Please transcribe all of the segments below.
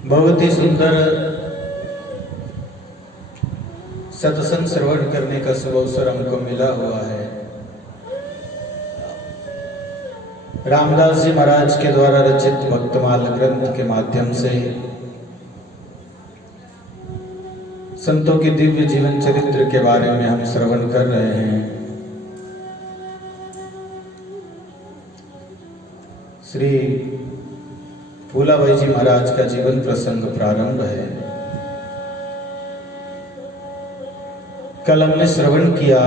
बहुत ही सुंदर सत्संग श्रवण करने का शुभ अवसर हमको मिला हुआ है। रामदास जी महाराज के द्वारा रचित भक्तमाल ग्रंथ के माध्यम से संतों के दिव्य जीवन चरित्र के बारे में हम श्रवण कर रहे हैं। श्री फूलाबाई जी महाराज का जीवन प्रसंग प्रारंभ है। कल हमने श्रवण किया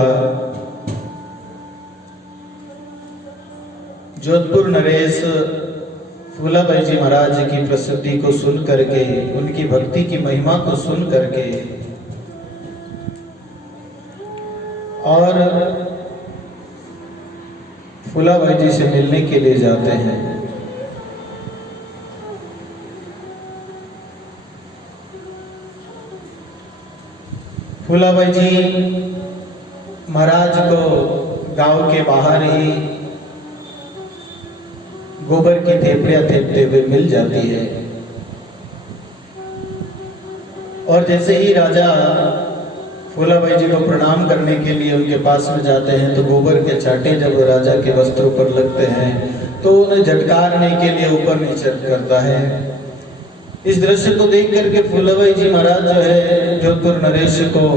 जोधपुर नरेश फूलाबाई जी महाराज की प्रसिद्धि को सुन करके, उनकी भक्ति की महिमा को सुन करके और फूलाबाई जी से मिलने के लिए जाते हैं। फूलाबाई जी महाराज को गांव के बाहर ही गोबर की थेपड़ियां थेपते हुए मिल जाती है और जैसे ही राजा फूलाबाई जी को प्रणाम करने के लिए उनके पास में जाते हैं तो गोबर के छांटे जब राजा के वस्त्रों पर लगते हैं तो उन्हें झटकारने के लिए ऊपर नीचे करता है। इस दृश्य को देख करके फूलाबाई जी महाराज जो है जोधपुर नरेश को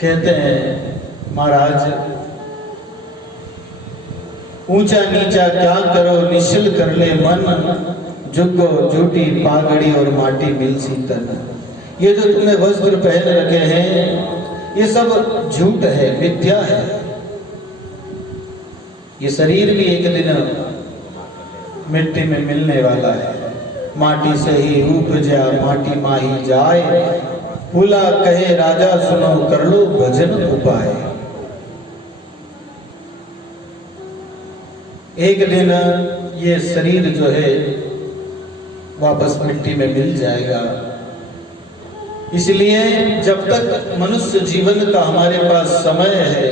कहते हैं, महाराज ऊंचा नीचा क्या करो निश्चल कर ले मन, जुगो झूठी पागड़ी और माटी मिल शीतल। ये जो तुमने वस्त्र पहन रखे हैं ये सब झूठ है, मिथ्या है। ये शरीर भी एक दिन मिट्टी में मिलने वाला है। माटी से ही उपजा माटी माही जाए, फूला कहे राजा सुनो कर लो भजन उपाय। एक दिन ये शरीर जो है वापस मिट्टी में मिल जाएगा। इसलिए जब तक मनुष्य जीवन का हमारे पास समय है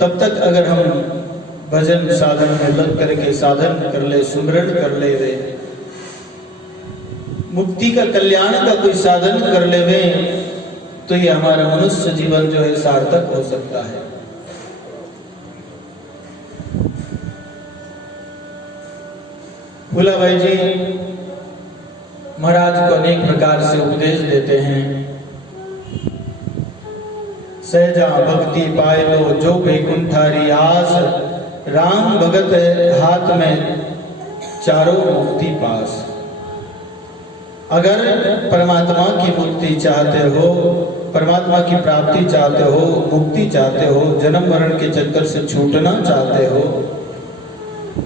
तब तक अगर हम भजन साधन में लग करके साधन कर ले, सुमरण कर ले, वे मुक्ति का कल्याण का कोई साधन कर ले वे, तो ये हमारा मनुष्य जीवन जो है सार्थक हो सकता है। फूलाबाई जी महाराज को अनेक प्रकार से उपदेश देते हैं। सहजा भक्ति पाए लो जो वैकुंठारी आस, राम भगत हाथ में चारों मुक्ति पास। अगर परमात्मा की मुक्ति चाहते हो, परमात्मा की प्राप्ति चाहते हो, मुक्ति चाहते हो, जन्म मरण के चक्कर से छूटना चाहते हो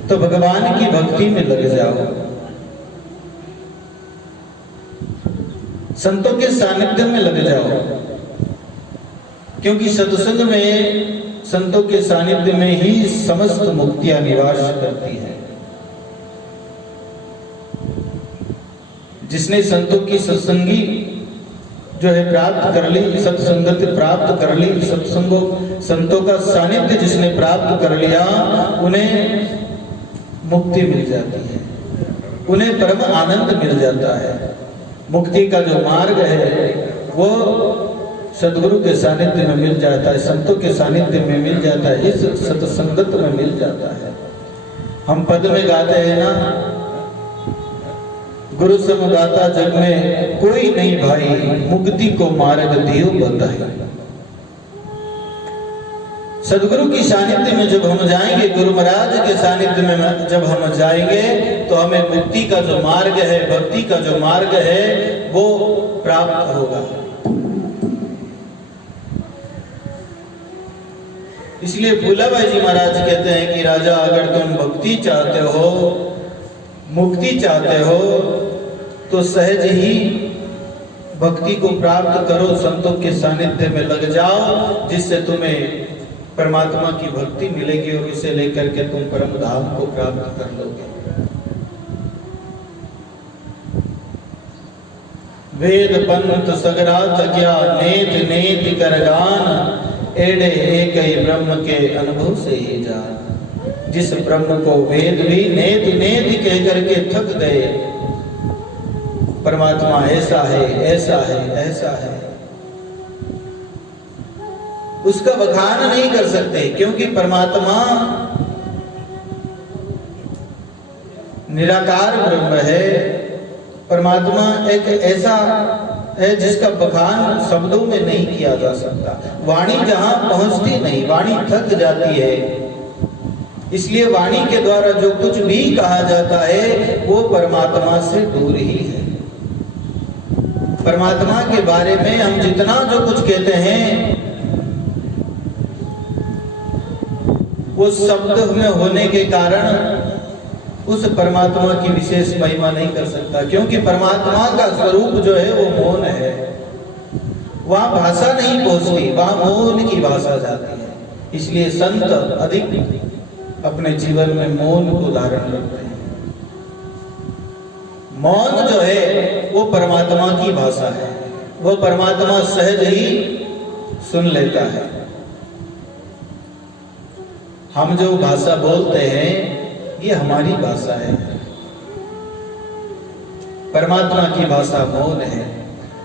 तो भगवान की भक्ति में लग जाओ। संतों के सानिध्य में लग जाओ, क्योंकि सत्संग में, संतों के सानिध्य में ही समस्त मुक्तियां निवास करती हैं। जिसने संतों की सत्संगी जो है प्राप्त कर ली, सत्संगति प्राप्त कर ली, संतों का सानिध्य जिसने प्राप्त कर लिया उन्हें मुक्ति मिल जाती है, उन्हें परम आनंद मिल जाता है। मुक्ति का जो मार्ग है वो सदगुरु के सानिध्य में मिल जाता है, संतों के सानिध्य में मिल जाता है, इस सत्संगत में मिल जाता है। हम पद में गाते हैं ना, गुरु समगाता जग में कोई नहीं भाई, मुक्ति को मार्ग दियो बताए। सदगुरु की सानिध्य में जब हम जाएंगे, गुरु महाराज के सानिध्य में जब हम जाएंगे तो हमें मुक्ति का जो मार्ग है, भक्ति का जो मार्ग है वो प्राप्त होगा। इसलिए फूलाबाई जी महाराज कहते हैं कि राजा अगर तुम भक्ति चाहते हो, मुक्ति चाहते हो तो सहज ही भक्ति को प्राप्त करो, संतों के सानिध्य में लग जाओ, जिससे तुम्हें परमात्मा की भक्ति मिलेगी और इसे लेकर के तुम परम धाम को प्राप्त कर लोगे। वेद पंथ सगरा तज्ञा नेत नेत कर गान, एड़े एक ही ब्रह्म के अनुभव से ही जान। जिस ब्रह्म को वेद भी नेति नेति कह करके थक गए, परमात्मा ऐसा है, ऐसा है, ऐसा है, उसका बखान नहीं कर सकते, क्योंकि परमात्मा निराकार ब्रह्म है। परमात्मा एक ऐसा है जिसका बखान शब्दों में नहीं किया जा सकता। वाणी जहां पहुंचती नहीं, वाणी थक जाती है, इसलिए वाणी के द्वारा जो कुछ भी कहा जाता है वो परमात्मा से दूर ही है। परमात्मा के बारे में हम जितना जो कुछ कहते हैं वो शब्द में होने के कारण उस परमात्मा की विशेष महिमा नहीं कर सकता, क्योंकि परमात्मा का स्वरूप जो है वो मौन है। वहां भाषा नहीं पहुंचती, वहां मौन की भाषा जाती है। इसलिए संत अधिक अपने जीवन में मौन को धारण करते हैं। मौन जो है वो परमात्मा की भाषा है, वो परमात्मा सहज ही सुन लेता है। हम जो भाषा बोलते हैं ये हमारी भाषा है, परमात्मा की भाषा मौन है।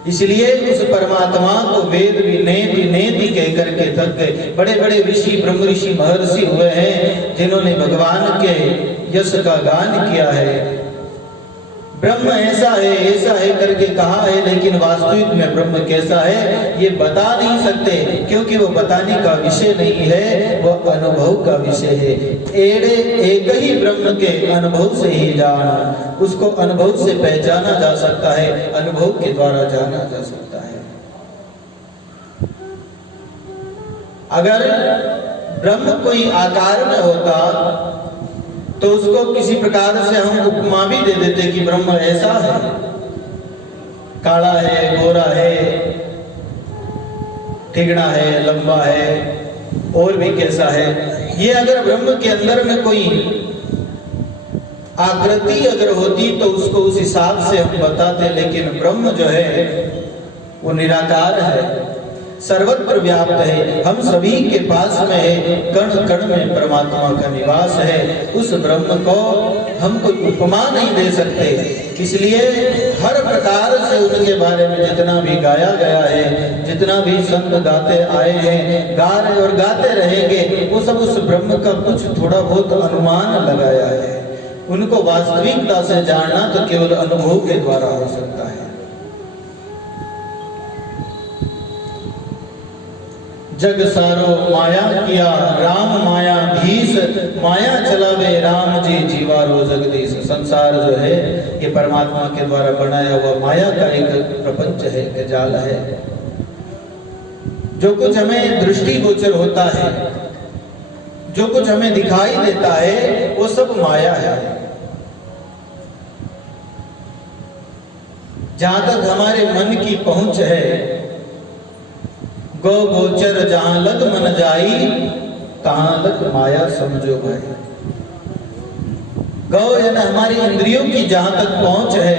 इसलिए उस परमात्मा को वेद भी नेति नेति कह करके थक गए। बड़े बड़े ऋषि, ब्रह्म ऋषि, महर्षि हुए हैं जिन्होंने भगवान के यश का गान किया है। ब्रह्म ऐसा है करके कहा है, लेकिन वास्तविक में ब्रह्म कैसा है ये बता नहीं सकते, क्योंकि वो बताने का विषय नहीं है, वो अनुभव का विषय है। एड़े एक ही ब्रह्म के अनुभव से ही जाना, उसको अनुभव से पहचाना जा सकता है, अनुभव के द्वारा जाना जा सकता है। अगर ब्रह्म कोई आकार में होता तो उसको किसी प्रकार से हम उपमा भी दे देते कि ब्रह्म ऐसा है, काला है, गोरा है, ठिगड़ा है, लंबा है, और भी कैसा है। ये अगर ब्रह्म के अंदर में कोई आकृति अगर होती तो उसको उस हिसाब से हम बताते, लेकिन ब्रह्म जो है वो निराकार है, सर्वत्र व्याप्त है, हम सभी के पास में है, कण कण में परमात्मा का निवास है। उस ब्रह्म को हम कोई उपमा नहीं दे सकते, इसलिए हर प्रकार से उनके बारे में जितना भी गाया गया है, जितना भी संत गाते आए हैं, गा रहे और गाते रहेंगे, वो सब उस ब्रह्म का कुछ थोड़ा बहुत अनुमान लगाया है। उनको वास्तविकता से जानना तो केवल अनुभव के द्वारा हो सकता है। जग सारो माया किया राम माया भीस, माया चलावे राम जी जीवारो जगदीश। संसार जो है ये परमात्मा के द्वारा बनाया हुआ माया का एक प्रपंच है, एक जाल है। जो कुछ हमें दृष्टि गोचर होता है, जो कुछ हमें दिखाई देता है, वो सब माया है। जहां तक हमारे मन की पहुंच है, गौ गोचर जहां लग मन जाई, तहां लग माया समझो भाई। गौ यानी हमारी इंद्रियों की जहां तक पहुंच है,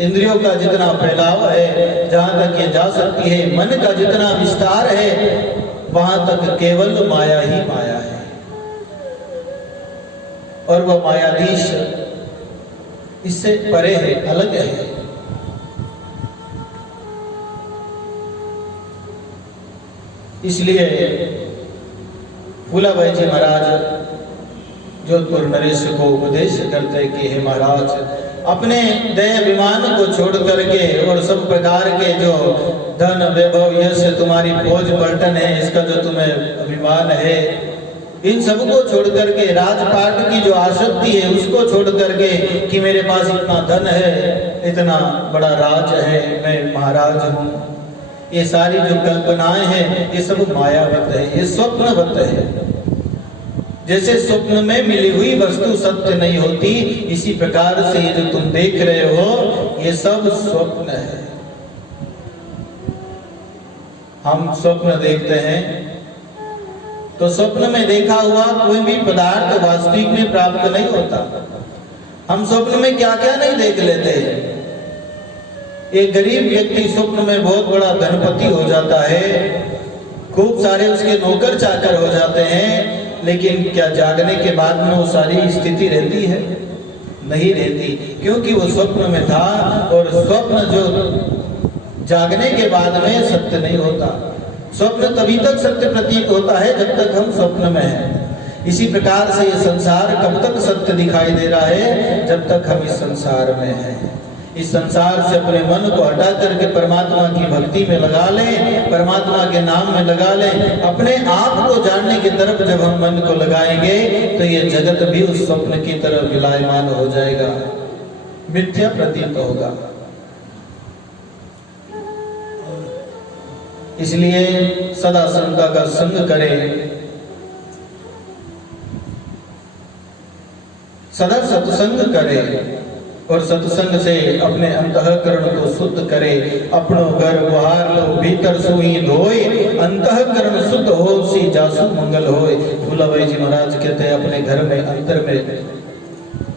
इंद्रियों का जितना फैलाव है, जहां तक ये जा सकती है, मन का जितना विस्तार है, वहां तक केवल माया ही माया है। और वह मायाधीश इससे परे है, अलग है। इसलिए फूलाबाई जी महाराज जोधपुर नरेश को उपदेश करते कि हे महाराज, अपने देह विमान को छोड़ करके और सब प्रकार के जो धन वैभव यश तुम्हारी फौज पलटन है, इसका जो तुम्हें अभिमान है, इन सबको छोड़ करके, राजपाट की जो आसक्ति है उसको छोड़ करके कि मेरे पास इतना धन है, इतना बड़ा राज है, मैं महाराज हूँ, ये सारी जो कल्पनाएं हैं ये सब मायावत है, ये स्वप्नवत है। जैसे स्वप्न में मिली हुई वस्तु सत्य नहीं होती, इसी प्रकार से ये जो तुम देख रहे हो ये सब स्वप्न है। हम स्वप्न देखते हैं तो स्वप्न में देखा हुआ कोई भी पदार्थ वास्तविक में प्राप्त नहीं होता। हम स्वप्न में क्या क्या नहीं देख लेते हैं। एक गरीब व्यक्ति स्वप्न में बहुत बड़ा धनपति हो जाता है, खूब सारे उसके नौकर चाकर हो जाते हैं, लेकिन क्या जागने के बाद में वो सारी स्थिति रहती है? नहीं रहती, क्योंकि वो स्वप्न में था और स्वप्न जो जागने के बाद में सत्य नहीं होता। स्वप्न तभी तक सत्य प्रतीत होता है जब तक हम स्वप्न में हैं। इसी प्रकार से ये संसार कब तक सत्य दिखाई दे रहा है? जब तक हम इस संसार में हैं। इस संसार से अपने मन को हटा करके परमात्मा की भक्ति में लगा लें, परमात्मा के नाम में लगा लें। अपने आप को जानने की तरफ जब हम मन को लगाएंगे तो ये जगत भी उस स्वप्न की तरफ विलायमान हो जाएगा, मिथ्या प्रतीत होगा। इसलिए सदा संता का संग करें, सदा सत्संग करें और सत्संग से अपने अंतःकरण को शुद्ध करे। अपनो घर गुहार लो भीतर सुई धोए, अंतःकरण शुद्ध हो सी जासु मंगल होए। फूलाबाई जी महाराज कहते हैं अपने घर में अंतर में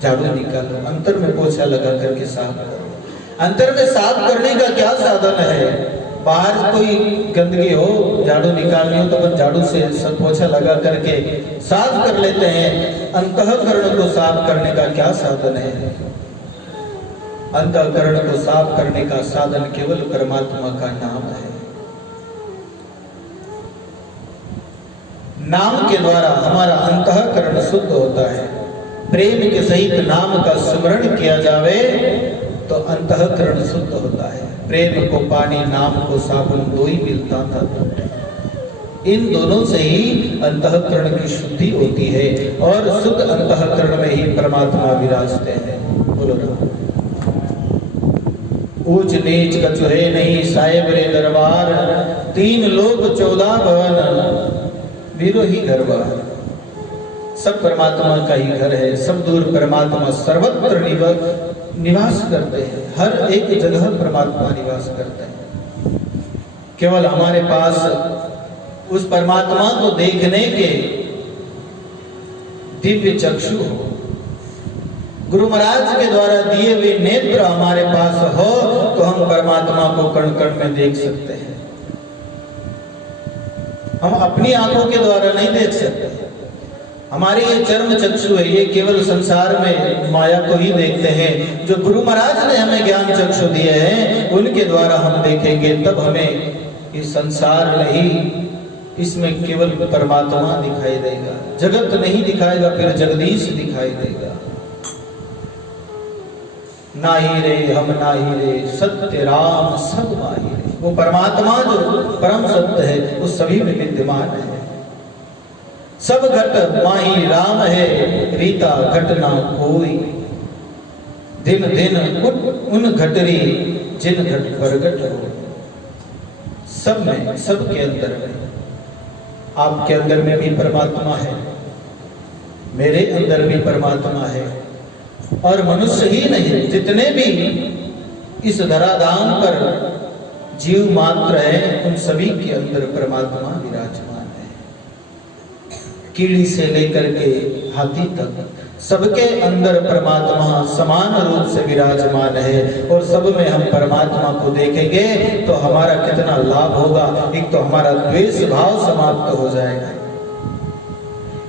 झाड़ू निकालो, अंतर में पोछा लगा करके साफ करो। अंतर में साफ करने का क्या साधन है? बाहर कोई गंदगी हो, झाड़ू निकालनी हो तो अपन झाड़ू से पोछा लगा करके साफ कर लेते हैं। अंतःकरण को साफ करने का क्या साधन है? अंतःकरण को साफ करने का साधन केवल परमात्मा का नाम है। नाम के द्वारा हमारा अंतःकरण शुद्ध होता है। प्रेम के सहित नाम का स्मरण किया जावे तो अंतःकरण शुद्ध होता है। प्रेम को पानी, नाम को साबुन, दो ही मिलता था। इन दोनों से ही अंतःकरण की शुद्धि होती है और शुद्ध अंतःकरण में ही परमात्मा विराजते हैं। बोलो ना। ऊंच नीच कछुहे नहीं साहेब रे दरबार, 3 लोक 14 भवन वीरो ही घर बार। सब परमात्मा का ही घर है, सब दूर परमात्मा सर्वत्र निवास करते हैं। हर एक जगह परमात्मा निवास करते हैं। केवल हमारे पास उस परमात्मा को देखने के दिव्य चक्षु हो, गुरु महाराज के द्वारा दिए हुए नेत्र हमारे पास हो तो हम परमात्मा को कण कण में देख सकते हैं। हम अपनी आंखों के द्वारा नहीं देख सकते। हमारे ये चर्म चक्षु है, ये केवल संसार में माया को ही देखते हैं। जो गुरु महाराज ने हमें ज्ञान चक्षु दिए हैं उनके द्वारा हम देखेंगे, तब हमें इस संसार नहीं, इसमें केवल परमात्मा दिखाई देगा। जगत नहीं दिखाएगा, फिर जगदीश दिखाई देगा। नाही रे हम नाही रे सत्य राम सब माही रे। वो परमात्मा जो परम सत्य है वो सभी में विद्यमान है। सब घट माही राम है, रीता घटना कोई। दिन दिन उन घटरी जिन घट प्रगट हो। सब में, सबके अंदर में, आपके अंदर में भी परमात्मा है, मेरे अंदर भी परमात्मा है। और मनुष्य ही नहीं, जितने भी इस धराधाम पर जीव मात्र है उन सभी के अंदर परमात्मा विराजमान है। कीड़ी से लेकर के हाथी तक सबके अंदर परमात्मा समान रूप से विराजमान है। और सब में हम परमात्मा को देखेंगे तो हमारा कितना लाभ होगा। एक तो हमारा द्वेष भाव समाप्त हो जाएगा,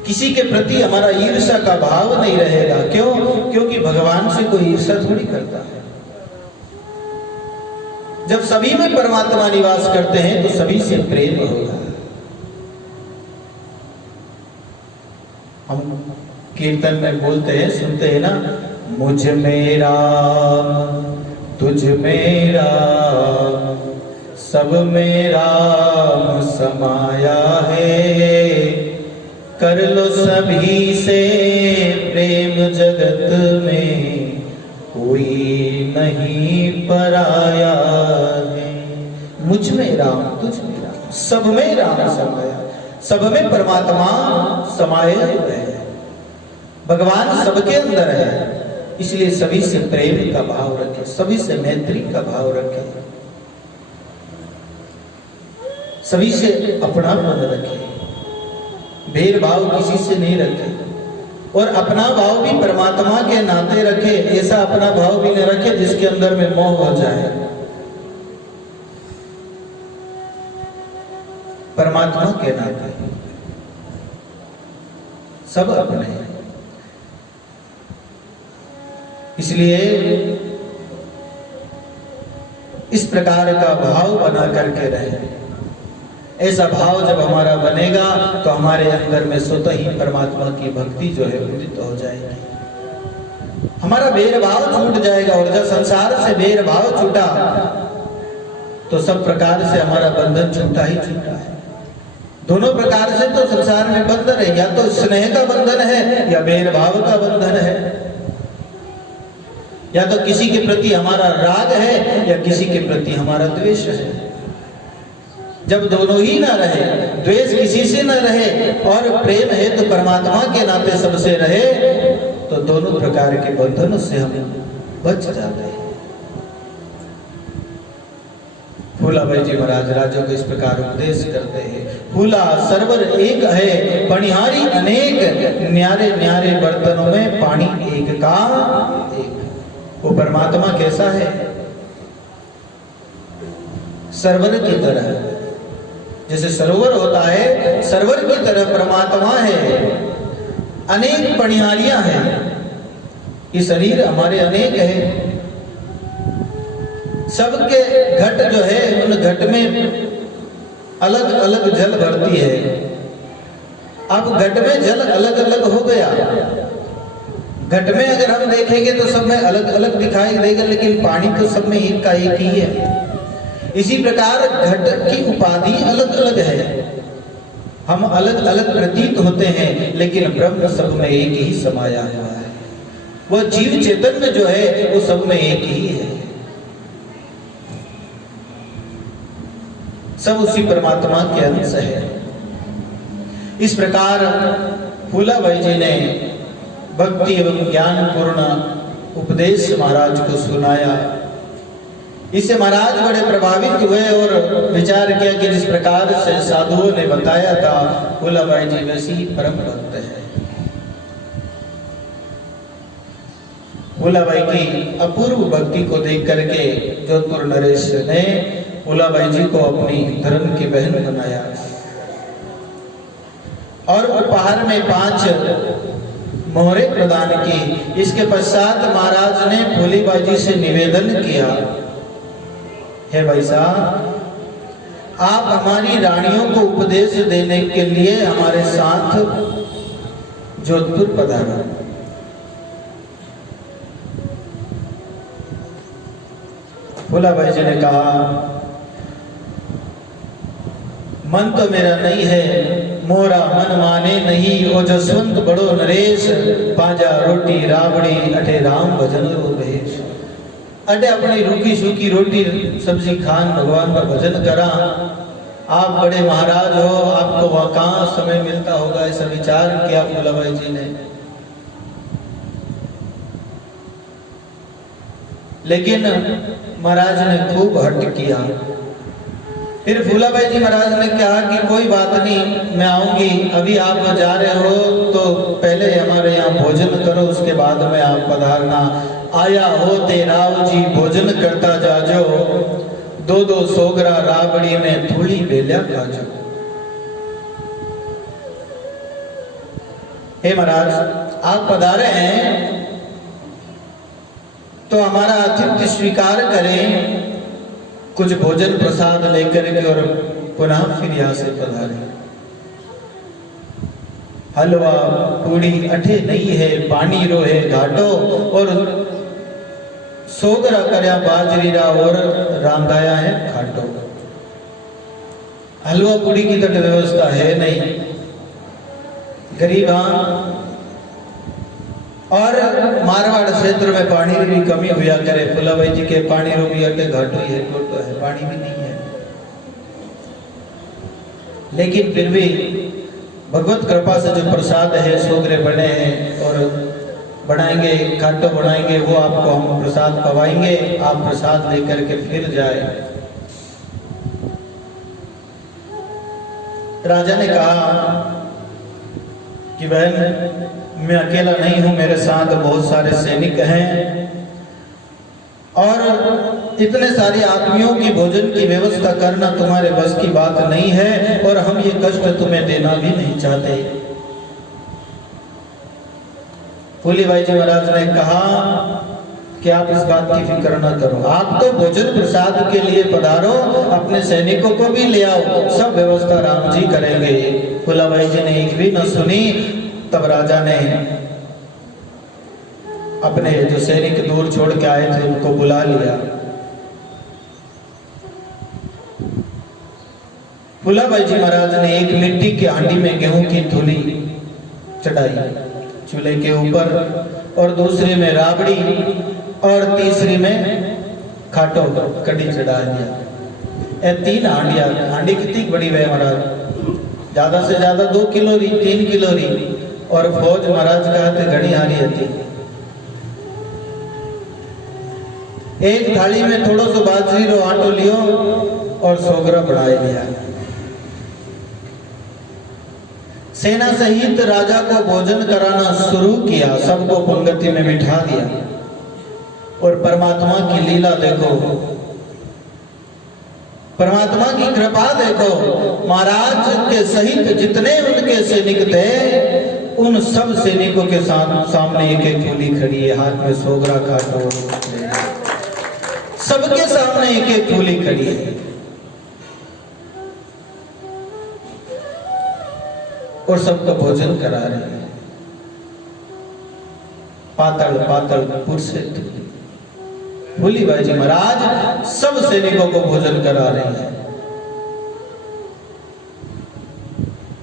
किसी के प्रति हमारा ईर्ष्या का भाव नहीं रहेगा। क्यों? क्योंकि भगवान से कोई ईर्ष्या थोड़ी करता है। जब सभी में परमात्मा निवास करते हैं तो सभी से प्रेम होगा। हम कीर्तन में बोलते हैं, सुनते हैं ना, मुझ में राम तुझ में राम सब में राम समाया है। कर लो सभी से प्रेम जगत में कोई नहीं पराया है। मुझ में राम तुझ में राम सब में राम समाया। सब में परमात्मा समाये हुए है। भगवान सबके अंदर है, इसलिए सभी से प्रेम का भाव रखें, सभी से मैत्री का भाव रखें, सभी से अपनापन रखें, भेदभाव किसी से नहीं रखे। और अपना भाव भी परमात्मा के नाते रखे, ऐसा अपना भाव भी न रखे जिसके अंदर में मोह हो जाए। परमात्मा के नाते सब अपने हैं। इसलिए इस प्रकार का भाव बना करके रहे। ऐसा भाव जब हमारा बनेगा तो हमारे अंदर में स्वतः ही परमात्मा की भक्ति जो है उदित हो जाएगी। हमारा भेदभाव छूट जाएगा, और जब संसार से भेदभाव छूटा तो सब प्रकार से हमारा बंधन छूटा ही छूटा है। दोनों प्रकार से तो संसार में बंधन है, या तो स्नेह का बंधन है या भेदभाव का बंधन है, या तो किसी के प्रति हमारा राग है या किसी के प्रति हमारा द्वेष है। जब दोनों ही ना रहे, द्वेष किसी से ना रहे और प्रेम है तो परमात्मा के नाते सबसे रहे, तो दोनों प्रकार के बंधनों से हम बच जाते हैं। फूलाबाई जी महाराज राजों को इस प्रकार उपदेश करते हैं। फूला सरवर एक है, पनिहारी अनेक, न्यारे न्यारे बर्तनों में पानी एक का एक। वो परमात्मा कैसा है? सरवर की तरह, जैसे सरोवर होता है, सरवर की तरह परमात्मा है। अनेक पनिहारियां हैं, ये शरीर हमारे अनेक है। सबके घट जो है उन घट में अलग अलग जल भरती है। अब घट में जल अलग अलग हो गया, घट में अगर हम देखेंगे तो सब में अलग अलग दिखाई देगा, लेकिन पानी तो सब में एक का एक ही है। इसी प्रकार घट की उपाधि अलग अलग है, हम अलग अलग प्रतीत होते हैं, लेकिन ब्रह्म सब में एक ही समाया हुआ है। वह जीव चैतन्य जो है वो सब में एक ही है, सब उसी परमात्मा के अंश है। इस प्रकार फूलाबाई जी ने भक्ति एवं ज्ञान पूर्ण उपदेश महाराज को सुनाया। इससे महाराज बड़े प्रभावित हुए और विचार किया कि जिस प्रकार से साधुओं ने बताया था, फूलाबाई जी वैसी ही परम भक्त है। फूलाबाई की अपूर्व भक्ति को देख करके जोधपुर नरेश ने फूलाबाई जी को अपनी धर्म की बहन बनाया और उपहार में 5 मोहरे प्रदान की। इसके पश्चात महाराज ने फूलीबाई जी से निवेदन किया, हे भाई साहब, आप हमारी रानियों को उपदेश देने के लिए हमारे साथ जोधपुर पधारो। फूलाबाई जी ने कहा, मन तो मेरा नहीं है, मोरा मन माने नहीं। ओ जसवंत बड़ो नरेश, पाजा रोटी राबड़ी अठे राम भजन रो भेष। अटे अपनी रूखी सूखी रोटी सब्जी खान भगवान का भजन करा। आप बड़े महाराज हो, आपको वहां कहाँ समय मिलता होगा, ऐसा विचार किया फूलाबाई जी ने। लेकिन महाराज ने खूब हट किया। फिर फूलाबाई जी महाराज ने कहा कि कोई बात नहीं, मैं आऊंगी, अभी आप जा रहे हो तो पहले हमारे यहाँ भोजन करो, उसके बाद में आप पधारना। आया हो तेराव जी भोजन करता जाजो, 2-2 सोगरा राबड़ी में थोड़ी बेलिया खाजो। हे महाराज, आप पधारे हैं तो हमारा आतिथ्य स्वीकार करें, कुछ भोजन प्रसाद लेकर के और पुनः फिर यहाँ से पधारे। हलवा पूड़ी अठे नहीं है, पानी रो है घाटो, और सोगरा करया बाजरीरा और रांधाया है खाटो। हलवा पूड़ी की तो व्यवस्था है नहीं, गरीब हाँ, और मारवाड़ क्षेत्र में पानी की भी कमी हुआ करे। फूलाबाई जी के पानी रो भी अटे घाटो ही है, तो है, पानी भी नहीं है। लेकिन फिर भी भगवत कृपा से जो प्रसाद है, सोगरे बने हैं और बनाएंगे, घाटो बनाएंगे, वो आपको हम प्रसाद पवाएंगे। आप प्रसाद लेकर के फिर जाए। राजा ने कहा कि बहन, मैं अकेला नहीं हूं, मेरे साथ बहुत सारे सैनिक हैं और इतने सारे आदमियों की भोजन की व्यवस्था करना तुम्हारे बस की बात नहीं है, और हम ये कष्ट तुम्हें देना भी नहीं चाहते। फूली भाई जी महाराज ने कहा कि आप इस बात की फिक्र न करो, आप तो भोजन प्रसाद के लिए पधारो, अपने सैनिकों को भी ले आओ, सब व्यवस्था राम जी करेंगे। फूला भाई जी ने एक भी न सुनी। तब राजा ने अपने जो सैनिक दूर छोड़ के आए थे उनको बुला लिया। फूला भाई जी महाराज ने एक मिट्टी की हांडी में गेहूं की थूली चढ़ाई चूल्हे के ऊपर, और दूसरी में राबड़ी, और तीसरी में खाटो कड़ी चढ़ा दिया। ये 3 हांडियां। हांडी कितनी बड़ी है महाराज? ज्यादा से ज्यादा 2 किलो री, 3 किलो री। और फौज महाराज कहते घड़ी हारी थी। एक थाली में थोड़ो सो बाजरी रो आटो लियो और सोगरा बढ़ाए लिया। सेना सहित राजा को भोजन कराना शुरू किया, सबको पंक्ति में बिठा दिया। और परमात्मा की लीला देखो, परमात्मा की कृपा देखो। महाराज के सहित जितने उनके सैनिक थे, उन सब सैनिकों के सामने एक एक फूली खड़ी है, हाथ में सोगरा खाटो, सबके सामने एक एक फूली खड़ी है। और सबको भोजन करा रहे हैं। पातल पातल पुरसेट फूली भाई जी महाराज सब सैनिकों को भोजन करा रहे हैं।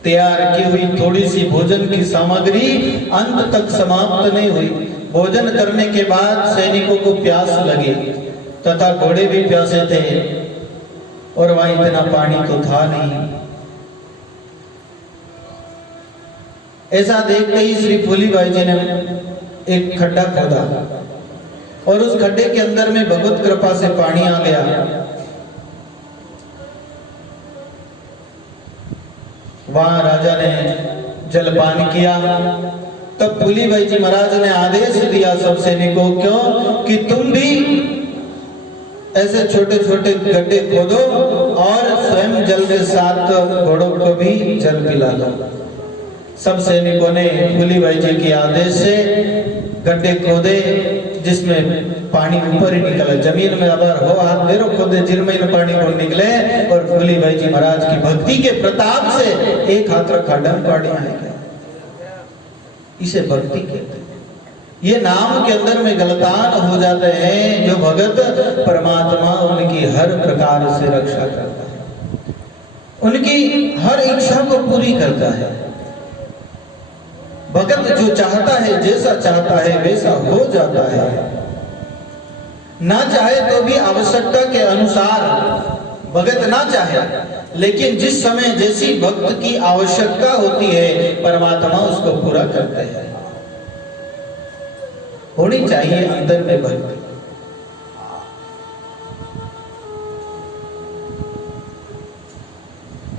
तैयार की हुई थोड़ी सी भोजन की सामग्री अंत तक समाप्त नहीं हुई। भोजन करने के बाद सैनिकों को प्यास लगी तथा घोड़े भी प्यासे थे, और वहां इतना पानी तो था नहीं। ऐसा देखते ही श्री फूली भाई जी ने एक खड्डा खोदा, और उस खड्डे के अंदर में भगवत कृपा से पानी आ गया। वहां राजा ने जलपान किया। तब फूली भाई जी महाराज ने आदेश दिया सब सैनिकों को कि तुम भी ऐसे छोटे छोटे गड्ढे खोदो और स्वयं जल के साथ घोड़ों को भी जल पिला दो। सब सैनिकों ने फूली भाई जी के आदेश से गड्ढे खोदे, जिसमें पानी ऊपर ही निकला। जमीन में अगर हो हाथ दे रो खोदे, जिरमें पानी को निकले। और फूली भाई जी महाराज की भक्ति के प्रताप से एक हाथ रखा डम पानी आएगा। इसे भक्ति कहते हैं। ये नाम के अंदर में गलतान हो जाते हैं। जो भगत परमात्मा उनकी हर प्रकार से रक्षा करता है, उनकी हर इच्छा को पूरी करता है। भगत जो चाहता है, जैसा चाहता है वैसा हो जाता है। ना चाहे तो भी आवश्यकता के अनुसार भगत ना चाहे, लेकिन जिस समय जैसी भक्त की आवश्यकता होती है परमात्मा उसको पूरा करते हैं। होनी चाहिए अंदर में भक्ति।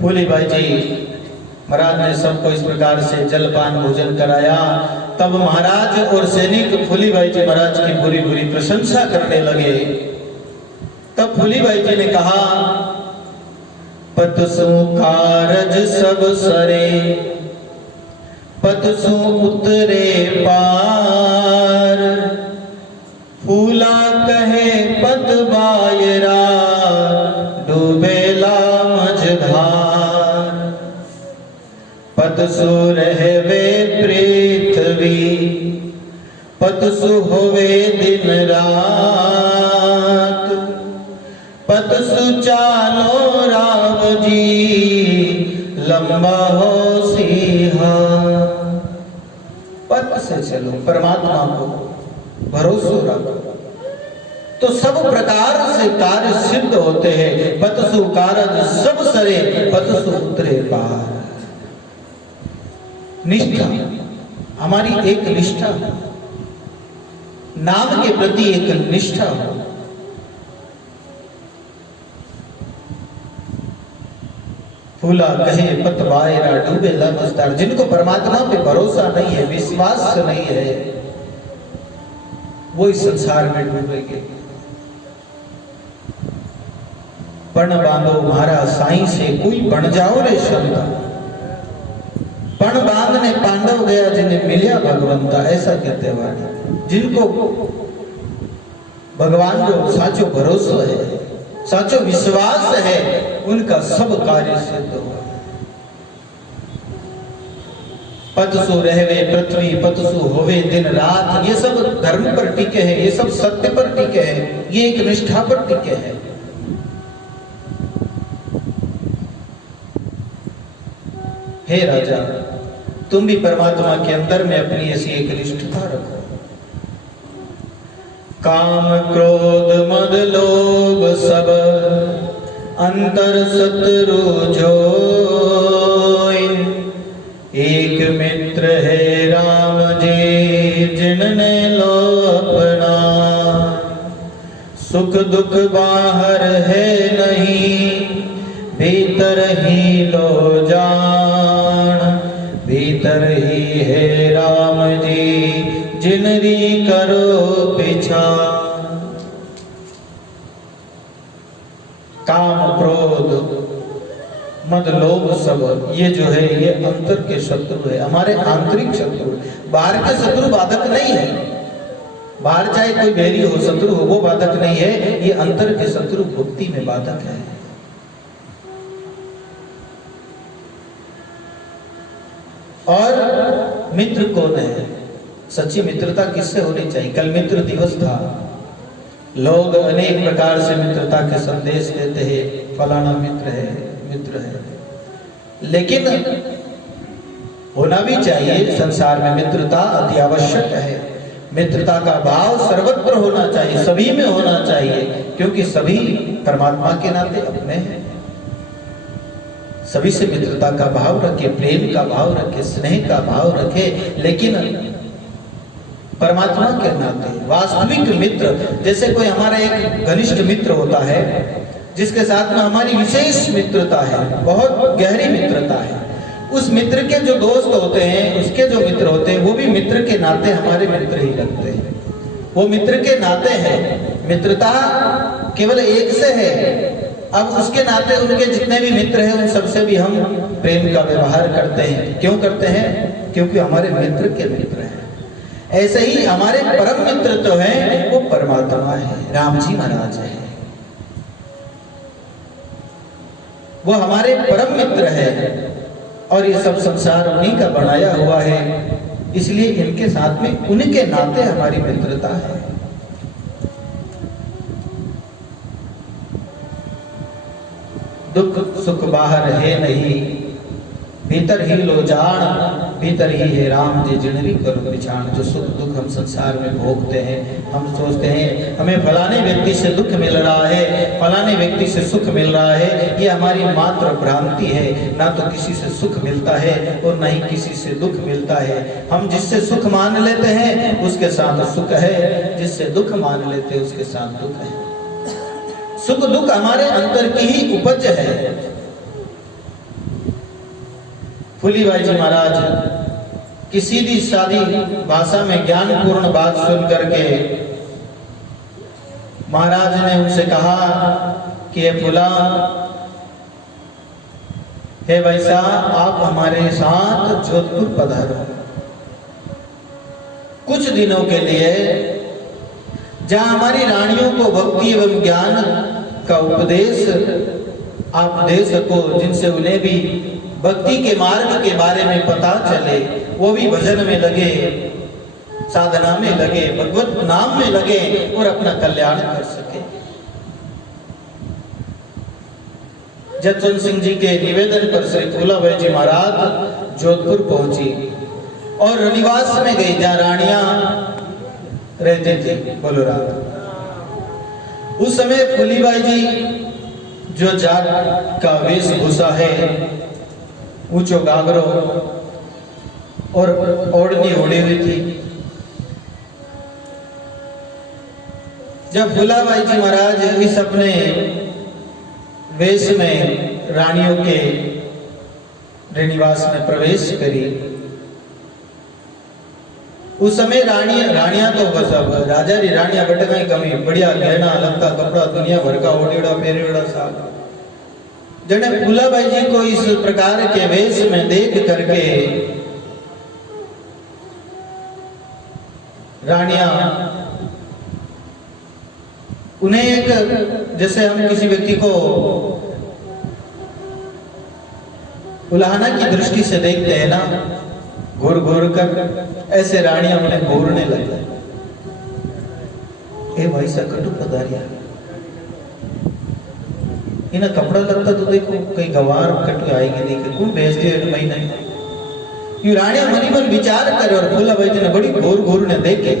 फूली भाई जी महाराज ने सबको इस प्रकार से जलपान भोजन कराया। तब महाराज और सैनिक फूली भाई जी महाराज की बुरी बुरी प्रशंसा करने लगे। तब फूली भाई जी ने कहा, पतसु कारज सब सरे, पतसु उतरे पार, फूला कहे पत बायरा, डूबेला मझधार। पतसु रहवे पृथ्वी, पतसु होवे दिन रात, पतसु चालो राम जी, लंबा हो सीहा। पत से चलो, परमात्मा को भरोसा रखो तो सब प्रकार से कार्य सिद्ध होते हैं। पतसु कारज सब सरे, पतसु उतरे पार। निष्ठा, हमारी एक निष्ठा, नाम के प्रति एक निष्ठा हो। फूला कहे पत बायरा, डूबेला मझधार। जिनको परमात्मा पे भरोसा नहीं है, विश्वास नहीं है, वो इस संसार में डूबेंगे। पण बांधो मारा साईं से, कोई बन जाओ रे शब्द। पण बांधने पांडव गया जिन्हें मिलिया भगवंता, ऐसा कहते हैं वाणी। जिनको भगवान जो साचो भरोसा है, साचो विश्वास है, उनका सब कार्य सिद्ध हुआ। पतसु रहवे पृथ्वी, पतसु होवे दिन रात, ये सब धर्म पर टिके हैं, ये सब सत्य पर टिके हैं, ये एक निष्ठा पर टिके हैं। हे राजा, तुम भी परमात्मा के अंदर में अपनी ऐसी एक निष्ठा रखो। काम क्रोध मद लोभ सब अंतर शत्रु जोय, एक मित्र है राम जी जिनने लो अपना, सुख दुख बाहर है नहीं भीतर ही लो जान, भीतर ही है राम जी जिनरी करो पीछा। काम क्रोध मद लोभ सब, ये जो है ये अंतर के शत्रु है, हमारे आंतरिक शत्रु। बाहर के शत्रु बाधक नहीं है, बाहर चाहे कोई बैरी हो, शत्रु हो, वो बाधक नहीं है। ये अंतर के शत्रु भक्ति में बाधक है। और मित्र कौन है? सच्ची मित्रता किससे होनी चाहिए? कल मित्र दिवस था, लोग अनेक प्रकार से मित्रता के संदेश देते हैं, फलाना मित्र है, मित्र है, लेकिन होना भी चाहिए। संसार में मित्रता अति आवश्यक है। मित्रता का भाव सर्वत्र होना चाहिए, सभी में होना चाहिए, क्योंकि सभी परमात्मा के नाते अपने हैं। सभी से मित्रता का भाव रखे, प्रेम का भाव रखे, स्नेह का भाव रखे, लेकिन परमात्मा के नाते वास्तविक मित्र। जैसे कोई हमारा एक घनिष्ठ मित्र होता है जिसके साथ में हमारी विशेष मित्रता है, बहुत गहरी मित्रता है, उस मित्र के जो दोस्त होते हैं, उसके जो मित्र होते हैं, वो भी मित्र के नाते हमारे मित्र ही लगते हैं। वो मित्र के नाते हैं, मित्रता केवल एक से है। अब उसके नाते उनके जितने भी मित्र हैं उन सबसे भी हम प्रेम का व्यवहार करते हैं। क्यों करते हैं? क्योंकि हमारे मित्र के मित्र हैं। ऐसे ही हमारे परम मित्र तो हैं, वो परमात्मा है, राम जी महाराज है, वो हमारे परम मित्र है। और ये सब संसार उन्हीं का बनाया हुआ है, इसलिए इनके साथ में उनके नाते हमारी मित्रता है। दुख सुख बाहर है नहीं भीतर ही लो जान, भीतर ही है राम जी जिनरी करो पिछाण। जो सुख दुख हम संसार में भोगते हैं, हम सोचते हैं हमें फलाने व्यक्ति से दुख मिल रहा है, फलाने व्यक्ति से सुख मिल रहा है, ये हमारी मात्र भ्रांति है। ना तो किसी से सुख मिलता है और न ही किसी से दुख मिलता है। हम जिससे सुख मान लेते हैं उसके साथ सुख है, जिससे दुख मान लेते हैं उसके साथ दुख है। सुख दुख हमारे अंतर की ही उपज है। फूलीबाई जी महाराज की सीधी सादी भाषा में ज्ञानपूर्ण बात सुन करके महाराज ने उनसे कहा कि फूला, हे भाई साहब, आप हमारे साथ जोधपुर पधारो कुछ दिनों के लिए, जहां हमारी रानियों को भक्ति एवं ज्ञान का उपदेश आप दे सको, जिनसे उन्हें भी भक्ति के मार्ग के बारे में पता चले, वो भी भजन में लगे, साधना में लगे, भगवत नाम में लगे और अपना कल्याण कर सके। जसवंत सिंह जी के निवेदन पर श्री फूलाबाई जी महाराज जोधपुर पहुंची और रनिवास में गई जहां रानियां रहते थे। बोलो राम। उस समय फूलीबाई जी जो जात का वेशभूषा है, ऊंचो गागरो और ओढ़नी ओढ़ी हुई थी। जब फूलाबाई जी महाराज इस अपने वेश में रानियों के निवास में प्रवेश करी, उस समय रानियां तो बस अब राजा री रानियां बटका ही कमी, बढ़िया गहना लत्ता कपड़ा दुनिया भर का ओढ़ीड़ा पेरीड़ा साग, जने फूलाबाई जी को इस प्रकार के वेश में देख करके रानियां उन्हें एक, जैसे हम किसी व्यक्ति को उलाहना की दृष्टि से देखते हैं ना, घूर घूर कर, ऐसे रानियां उन्हें घूरने लगी। ए भाई सा कटु पधारिया, इन्हें कपड़ा लगता तो देखो कहीं गवार कटु आएगी नहीं कि कौन भेज दिए भाई नहीं। ये रानियां मनी मन विचार करे और फूलाबाई जी ने बड़ी घूर घूर ने देखे।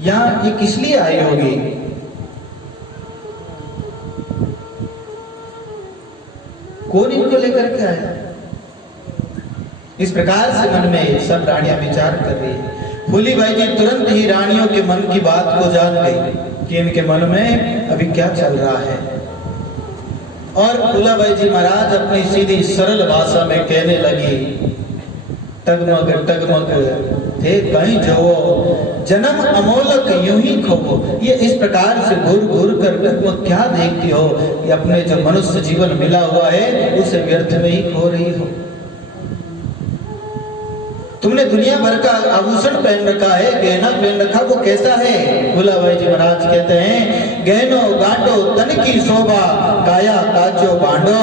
यहाँ ये किस लिए आई होगी? कौन इनको लेकर के आया? इस प्रकार से मन में सब रानियां विचार कर रही है। फूलीबाई जी तुरंत ही रानियों के मन की बात को जान गई कि इनके मन में अभी क्या चल रहा है। और फूलाबाई जी महाराज अपनी सीधी सरल भाषा में कहने लगी, टगमग टगमग थे कहीं जो जन्म अमोलक यूं ही खो। ये इस प्रकार से घूर घूर कर टगमग क्या देखती हो? ये अपने जो मनुष्य जीवन मिला हुआ है उसे व्यर्थ में ही खो रही हो। तुमने दुनिया भर का आभूषण पहन रखा है, गहना पहन रखा, वो कैसा है? फूलाबाई जी महाराज कहते हैं, गहनो गांडो तन की शोभा, काया काचो बांडो,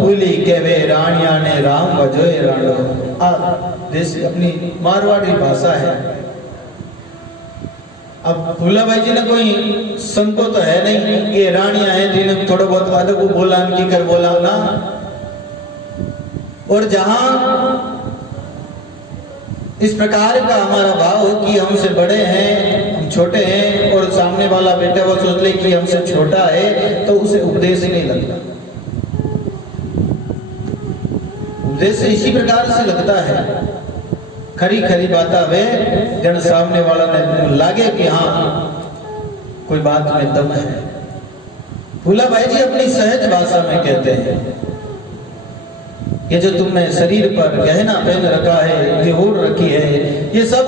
फूली के वे रानिया ने राम बजोए रांडो। देश अपनी मारवाड़ी भाषा है। अब फूलाबाई जी ने कोई संको तो है नहीं, ये रानियां हैं जिन्हें थोड़ा बहुत अलग बोला की कर बोला ना। और जहां इस प्रकार का हमारा भाव हो कि हमसे बड़े हैं, हम छोटे हैं, और सामने वाला बेटा वो सोच ले कि हमसे छोटा है, तो उसे उपदेश ही नहीं लगता। उपदेश इसी प्रकार से लगता है, खरी खरी बात वे जन सामने वाला ने लागे कि हाँ कोई बात में दम है। फूलाबाई जी अपनी सहज भाषा में कहते हैं, ये जो तुमने शरीर पर गहना पहन रखा है, ये ओढ़ रखी है, ये सब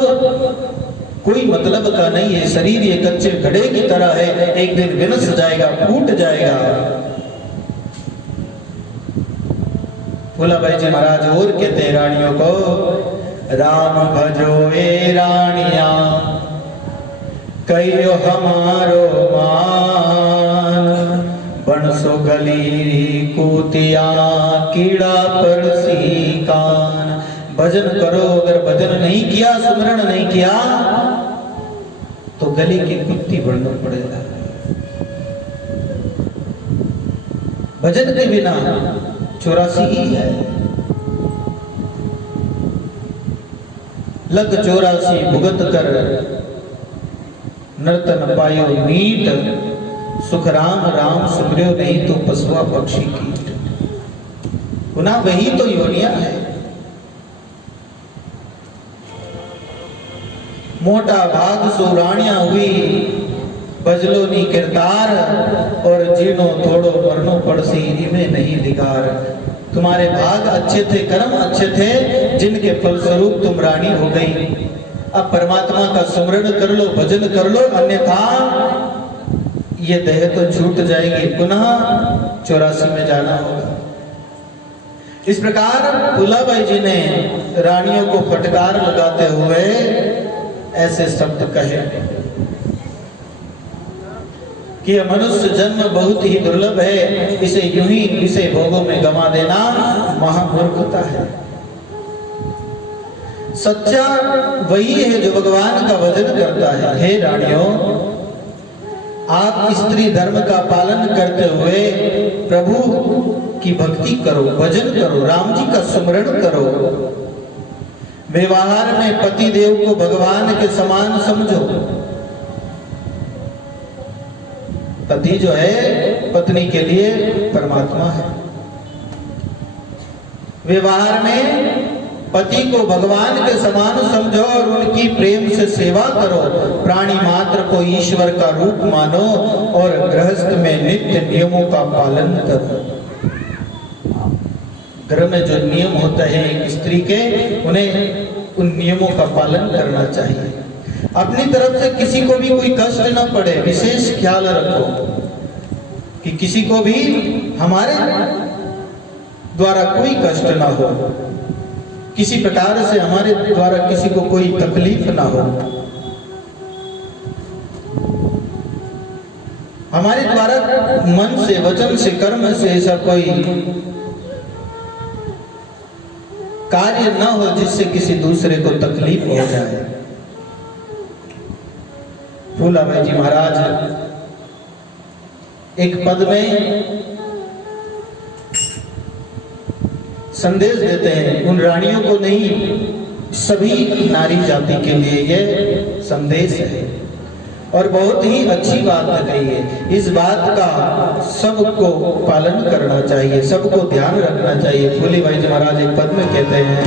कोई मतलब का नहीं है। शरीर ये कच्चे घड़े की तरह है, एक दिन विनस जाएगा, फूट जाएगा। फूलाबाई जी महाराज और कहते हैं रानियों को, राम भजो ए रानिया कहियो हमारो मान, बनसो गली कूतिया कीड़ा परसी कान। भजन करो, अगर भजन नहीं किया, सुमरण नहीं किया, तो गली की कुत्ती बनना पड़ेगा। भजन के बिना 84 ही है। लग 84 भुगत कर नर्तन पायो मीट, सुख राम राम सुमरियो नहीं तो पशुआ पक्षी कीट। पुनः वही तो योनिया है। मोटा भाग सो रानिया हुई, बजलो नी किरदार, और जीनो थोड़ो मरनो पड़सी इमे नहीं दिगार। तुम्हारे भाग अच्छे थे, कर्म अच्छे थे, जिनके फलस्वरूप तुम रानी हो गई। अब परमात्मा का सुमरण कर लो, भजन कर लो, अन्यथा ये देह तो छूट जाएगी, पुनः 84 में जाना होगा। इस प्रकार फूलाबाई जी ने रानियों को फटकार लगाते हुए ऐसे शब्द कहे कि यह मनुष्य जन्म बहुत ही दुर्लभ है, इसे यूं ही विषय भोगों में गंवा देना महामूर्खता है। सच्चा वही है जो भगवान का भजन करता है। हे रानियों, आप स्त्री धर्म का पालन करते हुए प्रभु की भक्ति करो, भजन करो, राम जी का सुमरण करो। व्यवहार में पति देव को भगवान के समान समझो। पति जो है पत्नी के लिए परमात्मा है। व्यवहार में पति को भगवान के समान समझो और उनकी प्रेम से सेवा करो। प्राणी मात्र को ईश्वर का रूप मानो और गृहस्थ में नित्य नियमों का पालन करो। घर में जो नियम होते हैं एक स्त्री के, उन्हें उन नियमों का पालन करना चाहिए। अपनी तरफ से किसी को भी कोई कष्ट ना पड़े, विशेष ख्याल रखो कि किसी को भी हमारे द्वारा कोई कष्ट ना हो, किसी प्रकार से हमारे द्वारा किसी को कोई तकलीफ ना हो, हमारे द्वारा मन से, वचन से, कर्म से ऐसा कोई कार्य ना हो जिससे किसी दूसरे को तकलीफ हो जाए। फूलाबाई जी महाराज एक पद में संदेश देते हैं, उन रानियों को नहीं, सभी नारी जाति के लिए यह संदेश है और बहुत ही अच्छी बात कही है। इस बात का सबको पालन करना चाहिए, सबको ध्यान रखना चाहिए। फूलीबाई जी महाराज एक पद में कहते हैं,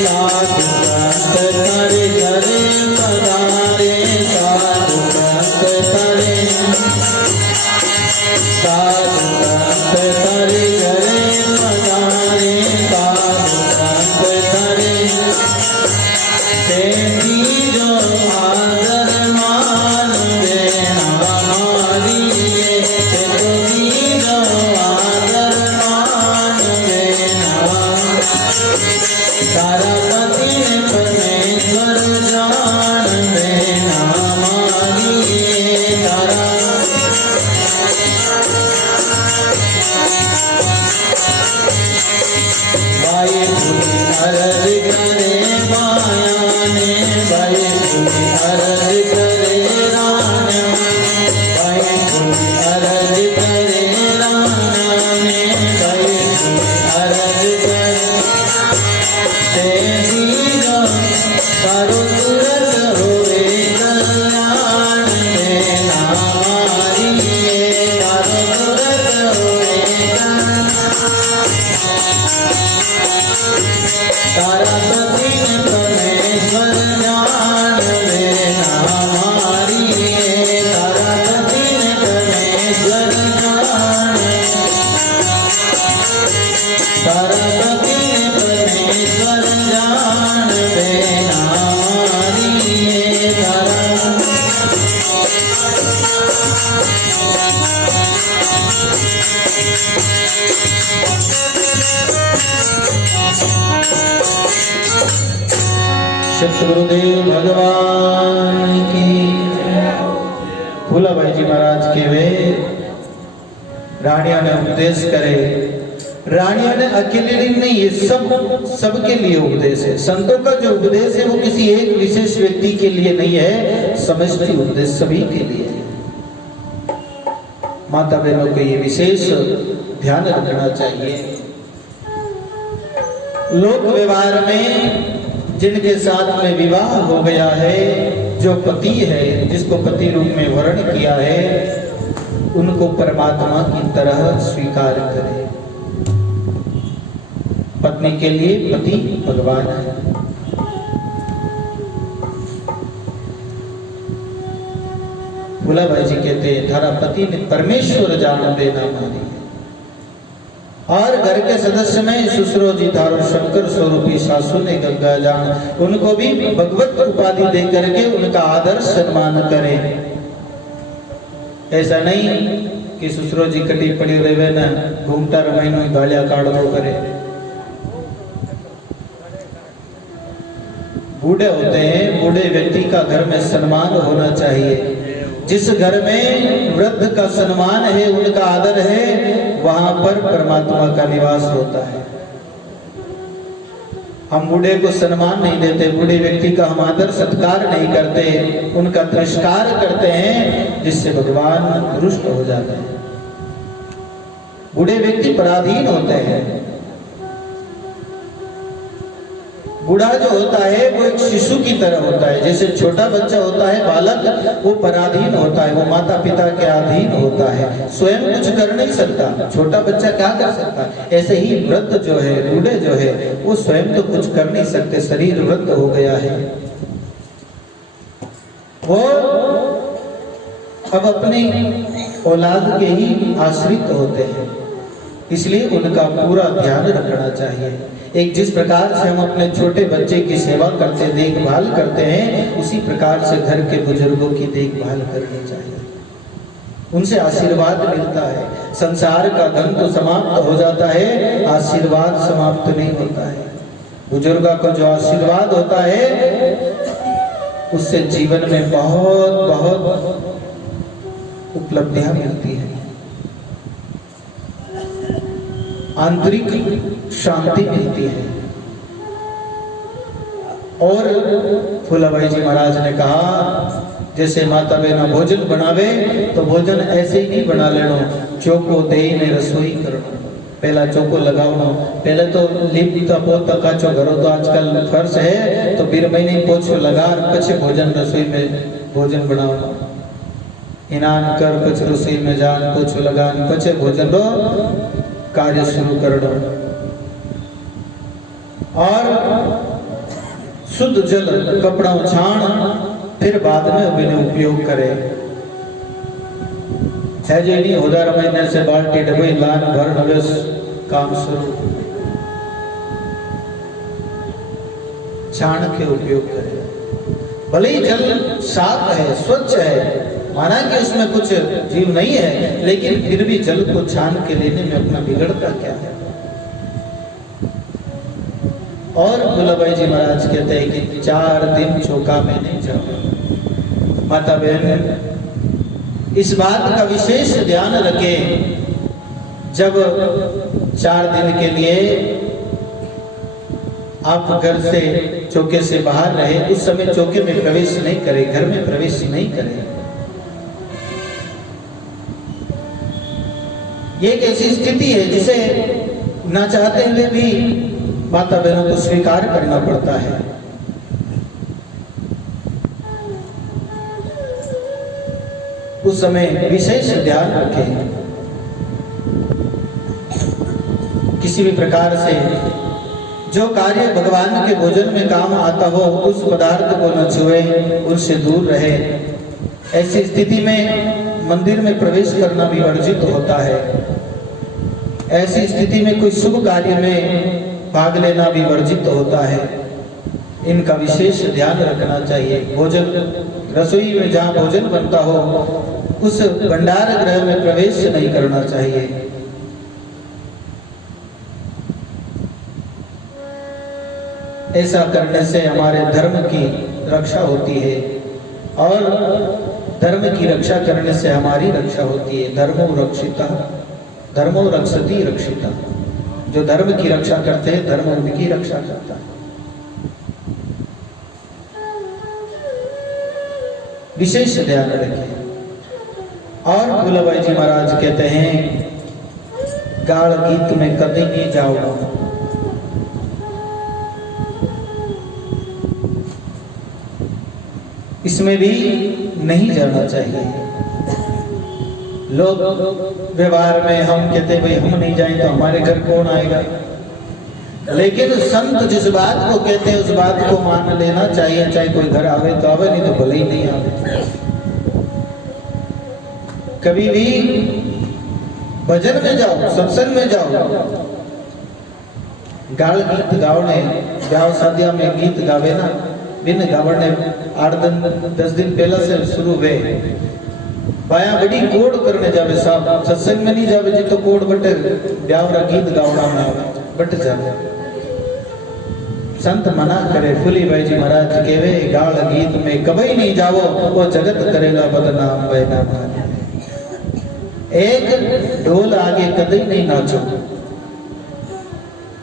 साधु संत तारे घरे पधारे, साधु संत तारे, साधु संत तारे घरे पधारे, साधु संत तारे तेरी जो आदर मान देना हमारी, तेरी जो आदर मान देना, तारा पति परमेश्वर जान देना हमारी, तारा भाई भूमि अर्ज करे माया ने, भाई भूमि अर्ज करे राना, भाई भूमि अर्ज करे राना ने, भाई भूमि अर्ज करे तेरी जो करो तुरंत होए कल्याण देना हमारी, करो तुरंत होए तारा पति परमेश्वर जान देना हमारी, तारा पति परमेश्वर जान, तारा पति परमेश्वर जान देना हमारी, तारा सतगुरुदेव भगवान की। फूलाबाई जी महाराज के वे रानिया ने उपदेश करे, रानिया ने अकेले नहीं, ये सबके लिए उपदेश है। संतों का जो उपदेश है वो किसी एक विशेष व्यक्ति के लिए नहीं है, समष्टि उपदेश सभी के लिए है। माता बहनों को ये विशेष ध्यान रखना चाहिए। लोक व्यवहार में जिनके साथ में विवाह हो गया है, जो पति है, जिसको पति रूप में वर्ण किया है, उनको परमात्मा की तरह स्वीकार करें। पत्नी के लिए पति भगवान है। फूलाबाई जी कहते हैं थारा पति ने परमेश्वर जान देना मानी। और घर के सदस्य में ससुरो जी थारो शंकर स्वरूपी सासू ने गंगा जान, उनको भी भगवत उपाधि दे करके उनका आदर सम्मान करें। ऐसा नहीं कि ससुरो जी कटी पड़ी रहे ना, घूमता रमाइनो गालियां काढ़ो करे। बूढ़े होते हैं, बूढ़े व्यक्ति का घर में सम्मान होना चाहिए। जिस घर में वृद्ध का सम्मान है, उनका आदर है, वहां पर परमात्मा का निवास होता है। हम बूढ़े को सम्मान नहीं देते, बूढ़े व्यक्ति का हम आदर सत्कार नहीं करते, उनका तिरस्कार करते हैं, जिससे भगवान रुष्ट हो जाते हैं। बूढ़े व्यक्ति पराधीन होते हैं। बूढ़ा जो होता है वो एक शिशु की तरह होता है। जैसे छोटा बच्चा होता है, बालक, वो पराधीन होता है, वो माता पिता के अधीन होता है, स्वयं कुछ कर नहीं सकता। छोटा बच्चा क्या कर सकता? ऐसे ही वृद्ध जो है, बूढ़े जो है, वो स्वयं तो कुछ कर नहीं सकते, शरीर वृद्ध हो गया है। वो अब अपनी औलाद के ही आश्रित होते हैं, इसलिए उनका पूरा ध्यान रखना चाहिए। एक जिस प्रकार से हम अपने छोटे बच्चे की सेवा करते, देखभाल करते हैं, उसी प्रकार से घर के बुजुर्गों की देखभाल करनी चाहिए। उनसे आशीर्वाद मिलता है। संसार का धन तो समाप्त हो जाता है, आशीर्वाद समाप्त नहीं होता है। बुजुर्गों को जो आशीर्वाद होता है, उससे जीवन में बहुत बहुत उपलब्धियां मिलती हैं, आंतरिक शांति मिलती है। और फूलाबाई जी महाराज ने कहा, जैसे माता बहना भोजन बनावे तो भोजन ऐसे ही नहीं बना लेनो, चौको दे में रसोई करो, पहला चौको लगाओ। पहले तो लिपता पोता काचो करो, तो आजकल फर्श है तो फिर महीने पोछो लगा, पछे भोजन रसोई में भोजन बनाओ। इनान कर पछ रसोई में जान, पोछो लगान, पछे भोजन रो कार्य शुरू कर दो। और शुद्ध जल कपड़ा छाण फिर बाद में बिना उपयोग करे। है जो नहीं 1000 महीने से बाल्टी डबई लान भर नवेश काम शुरू छाण के उपयोग करे। भले ही जल साफ है, स्वच्छ है, माना कि उसमें कुछ जीव नहीं है, लेकिन फिर भी जल को छान के लेने में अपना बिगड़ता क्या है। और भोलाबाई जी महाराज कहते हैं कि 4 दिन चौका में नहीं जाओ। माता बहन इस बात का विशेष ध्यान रखें, जब 4 दिन के लिए आप घर से चौके से बाहर रहे, उस समय चौके में प्रवेश नहीं करें, घर में प्रवेश नहीं करें। ये एक ऐसी स्थिति है जिसे ना चाहते हुए भी माता बहनों को स्वीकार करना पड़ता है। उस समय विशेष ध्यान रखें, किसी भी प्रकार से जो कार्य भगवान के भोजन में काम आता हो उस पदार्थ को न छुए, उससे दूर रहे। ऐसी स्थिति में मंदिर में प्रवेश करना भी वर्जित होता है। ऐसी स्थिति में कोई शुभ कार्य में भाग लेना भी वर्जित होता है। इनका विशेष ध्यान रखना चाहिए। भोजन रसोई में जहाँ भोजन बनता हो उस भंडार गृह में प्रवेश नहीं करना चाहिए। ऐसा करने से हमारे धर्म की रक्षा होती है और धर्म की रक्षा करने से हमारी रक्षा होती है। धर्मो रक्षिता धर्मो रक्षति रक्षिता। जो धर्म की रक्षा करते हैं धर्म उनकी रक्षा करता है। विशेष ध्यान रखें। और भोलाबाई जी महाराज कहते हैं गाड़ गीत में कभी नहीं जाओ। इसमें भी नहीं जाना चाहिए। लोग व्यवहार में हम कहते हैं भाई हम नहीं जाएं तो हमारे घर कौन आएगा, लेकिन संत जिस बात को कहते हैं उस बात को मान लेना चाहिए। चाहे कोई घर आवे तो आवे, नहीं तो भले ही नहीं आवे। कभी भी भजन में जाओ, सत्संग में जाओ, गाल गीत गावने ब्याह शादिया में गीत गावे ना, बिन गावने 8-10 दिन पहला से शुरू हुए। बाया बड़ी कोड करने जावे साहब, सत्संग में नहीं जावे जी तो कोड बटे ब्यावरा गीत गावना में बट जावे। संत मना करे। फूलीबाई जी महाराज कहवे गाल गीत में कभी नहीं जावो, वो जगत करेगा बदनाम बैनाम। एक ढोल आगे कभी नहीं नाचो।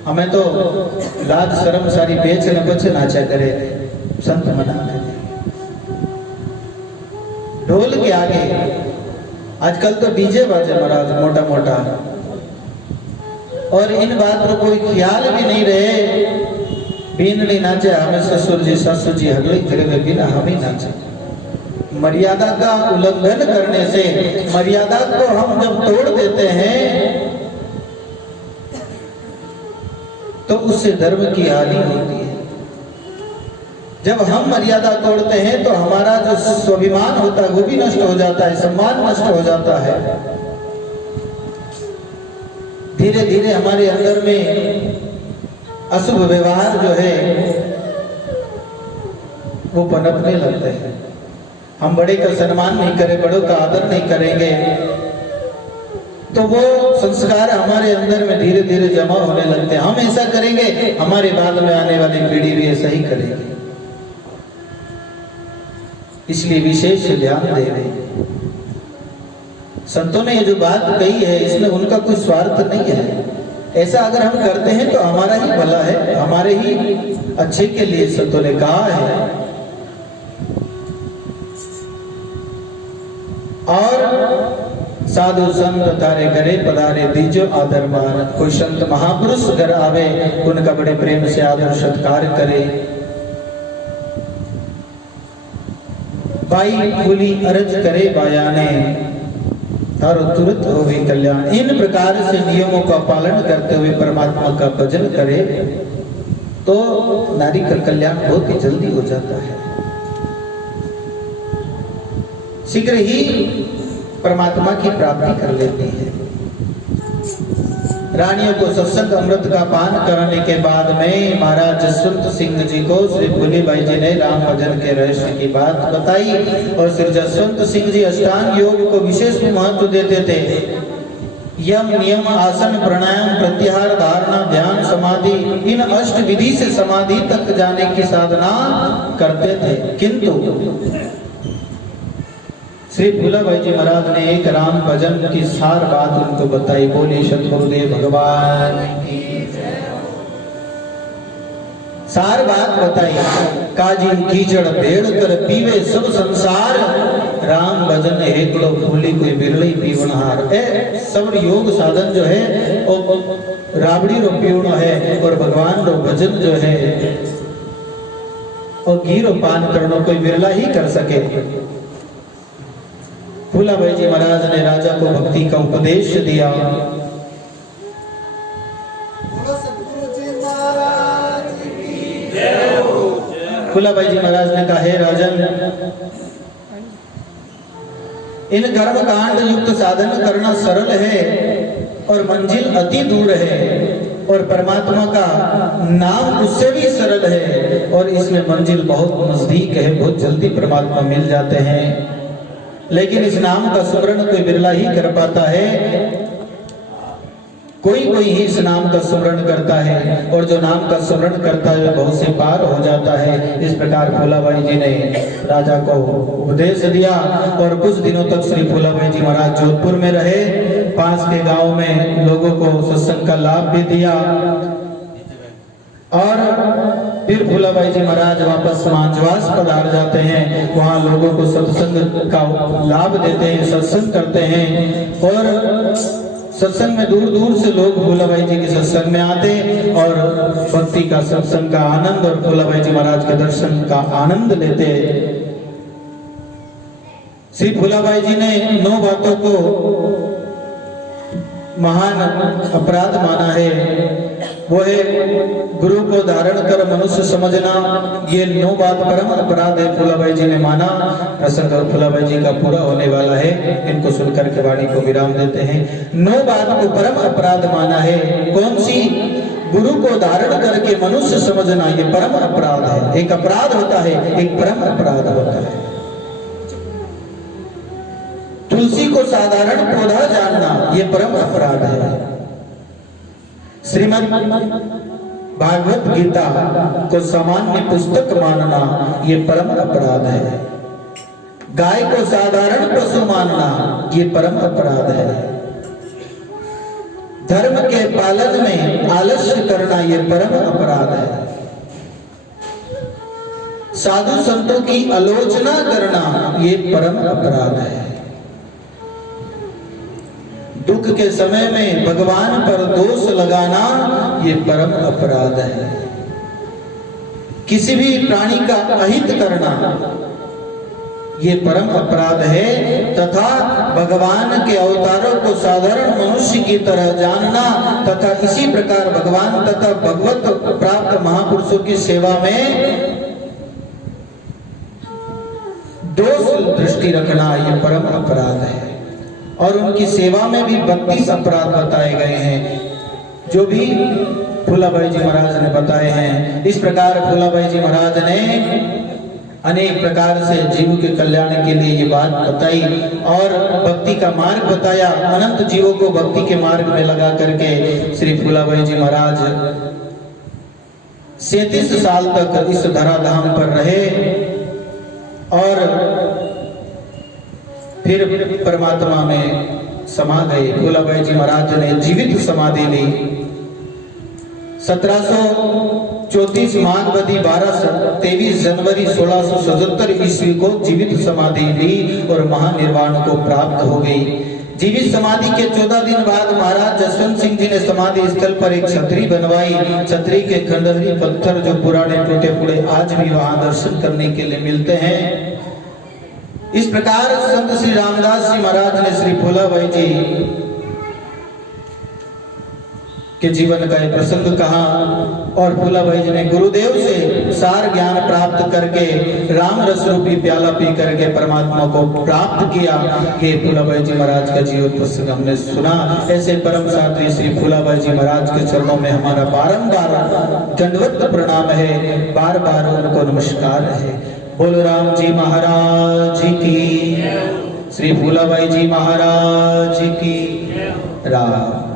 हमें तो लाज शर्म सारी बेच न बचे नाचा करे। संत मना करे। ढोल के आगे आजकल तो डीजे बाजे महाराज मोटा मोटा, और इन बात पर कोई ख्याल भी नहीं रहे। बीन नहीं नाचे, हमें ससुर जी सासुर जी हगले करे बिना हम ही नाचे। मर्यादा का उल्लंघन करने से, मर्यादा को हम जब तोड़ देते हैं तो उससे धर्म की हानि होती है। जब हम मर्यादा तोड़ते हैं तो हमारा जो स्वाभिमान होता है वो भी नष्ट हो जाता है, सम्मान नष्ट हो जाता है। धीरे धीरे हमारे अंदर में अशुभ व्यवहार जो है वो पनपने लगते हैं। हम बड़े का सम्मान नहीं करें, बड़ों का आदर नहीं करेंगे तो वो संस्कार हमारे अंदर में धीरे धीरे जमा होने लगते हैं। हम ऐसा करेंगे, हमारे बाद में आने वाली पीढ़ी भी ऐसा ही करेगी। इसलिए विशेष ध्यान दे रहे हैं। संतों ने ये जो बात कही है इसमें उनका कोई स्वार्थ नहीं है। ऐसा अगर हम करते हैं तो हमारा ही भला है, हमारे ही अच्छे के लिए संतों ने कहा है। और साधु संत तारे घरे पधारे दीजो आदर मान। कोई संत महापुरुष घर आवे उनका बड़े प्रेम से आदर सत्कार करे। बाई फूली अर्ज करे बायाने तारो तुरंत होवे कल्याण। इन प्रकार से नियमों का पालन करते हुए परमात्मा का भजन करे तो नारी का कल्याण बहुत ही जल्दी हो जाता है, शीघ्र ही परमात्मा की प्राप्ति कर लेती है। रानियों को सत्संग अमृत का पान कराने के बाद में महाराज जसवंत सिंह जी को श्री भोलेबाई जी ने राम भजन के रहस्य की बात बताई और श्री जसवंत सिंह जी अष्टांग योग को विशेष महत्व देते थे। यम नियम आसन प्राणायाम प्रत्याहार धारणा ध्यान समाधि इन अष्ट विधि से समाधि तक जाने की साधना करते थे, किंतु श्री भोलाबाई जी महाराज ने एक राम भजन की सार बात उनको बताई। बोले सतगुरुदेव भगवान की सार बात बताई। काजी कीचड़ भेड़ कर पीवे सब संसार, राम भजन हेकड़ो भूली कोई बिरली पीवनहार। सब योग साधन जो है वो राबड़ी रो पीवनो है और भगवान रो भजन जो है और घी रो पान करनो कोई बिरला ही कर सके। भोलाबाई जी महाराज ने राजा को भक्ति का उपदेश दिया। भोलाबाई जी महाराज ने कहा, हे राजन, इन कर्म कांड युक्त साधन करना सरल है और मंजिल अति दूर है और परमात्मा का नाम उससे भी सरल है और इसमें मंजिल बहुत नजदीक है, बहुत जल्दी परमात्मा मिल जाते हैं। लेकिन इस नाम का स्मरण कोई बिरला ही कर पाता है, कोई कोई ही इस नाम का स्मरण करता है और जो नाम का स्मरण करता है बहुत से पार हो जाता है। इस प्रकार भोलाबाई जी ने राजा को उपदेश दिया और कुछ दिनों तक श्री भोलाबाई जी महाराज जोधपुर में रहे। पास के गांव में लोगों को सत्संग का लाभ भी दिया और फिर भोलाबाई जी महाराज वापस मांझवास पधार जाते हैं। वहां लोगों को सत्संग का लाभ देते हैं, सत्संग करते हैं और सत्संग में दूर दूर से लोग भोलाबाई जी के सत्संग में आते और भक्ति का सत्संग का आनंद और भोलाबाई जी महाराज के दर्शन का आनंद लेते। श्री भोलाबाई जी ने 9 बातों को महान अपराध माना है। वो है गुरु को धारण कर मनुष्य समझना, ये 9 बात परम अपराध है, भोलाबाई जी ने माना। प्रसंग और भोलाबाई जी का पूरा होने वाला है, इनको सुनकर के वाणी को विराम देते हैं। 9 बात को परम अपराध माना है। कौन सी? गुरु को धारण करके मनुष्य समझना, ये परम अपराध है। एक अपराध होता है, एक परम अपराध होता है। तुलसी को साधारण पौधा जानना, ये परम अपराध है। श्रीमद् भागवत गीता को सामान्य पुस्तक मानना, ये परम अपराध है। गाय को साधारण पशु मानना, ये परम अपराध है। धर्म के पालन में आलस्य करना, ये परम अपराध है। साधु संतों की आलोचना करना, ये परम अपराध है। दुख के समय में भगवान पर दोष लगाना, ये परम अपराध है। किसी भी प्राणी का अहित करना, ये परम अपराध है। तथा भगवान के अवतारों को साधारण मनुष्य की तरह जानना तथा इसी प्रकार भगवान तथा भगवत प्राप्त महापुरुषों की सेवा में दोष दृष्टि रखना, ये परम अपराध है। और उनकी सेवा में भी 32 अपराध बताए गए हैं, जो भी भोलाबाई जी महाराज ने बताए हैं। इस प्रकार भोलाबाई जी महाराज ने अनेक प्रकार से जीव के कल्याण के लिए ये बात बताई और भक्ति का मार्ग बताया। अनंत जीवों को भक्ति के मार्ग में लगा करके श्री भोलाबाई जी महाराज 37 साल तक इस धराधाम पर रहे और फिर परमात्मा में समा गए। भोलाबाई जी महाराज ने जीवित समाधि ली। 1734 माघवती 23 जनवरी 1677 ईस्वी को जीवित समाधि ली और महानिर्वाण को प्राप्त हो गई। जीवित समाधि के 14 दिन बाद महाराज जसवंत सिंह जी ने समाधि स्थल पर एक छतरी बनवाई। छतरी के खंडहरी पत्थर जो पुराने टूटे फूटे आज भी वहां दर्शन करने के लिए मिलते हैं। इस प्रकार संत श्री रामदास जी महाराज ने श्री भोलाबाई जी के जीवन का ये प्रसंग कहा और फूलाबाई जी ने गुरुदेव से सार ज्ञान प्राप्त करके राम रस रूपी प्याला पी करके परमात्मा को प्राप्त किया। ये फूलाबाई जी महाराज का जीवन प्रसंग हमने सुना। ऐसे परम साध्वी श्री फूलाबाई जी महाराज के चरणों में हमारा बारंबार दंडवत प्रणाम है, बार बार उनको नमस्कार है। बोलो राम जी महाराज की, श्री फूलाबाई जी महाराज की राम।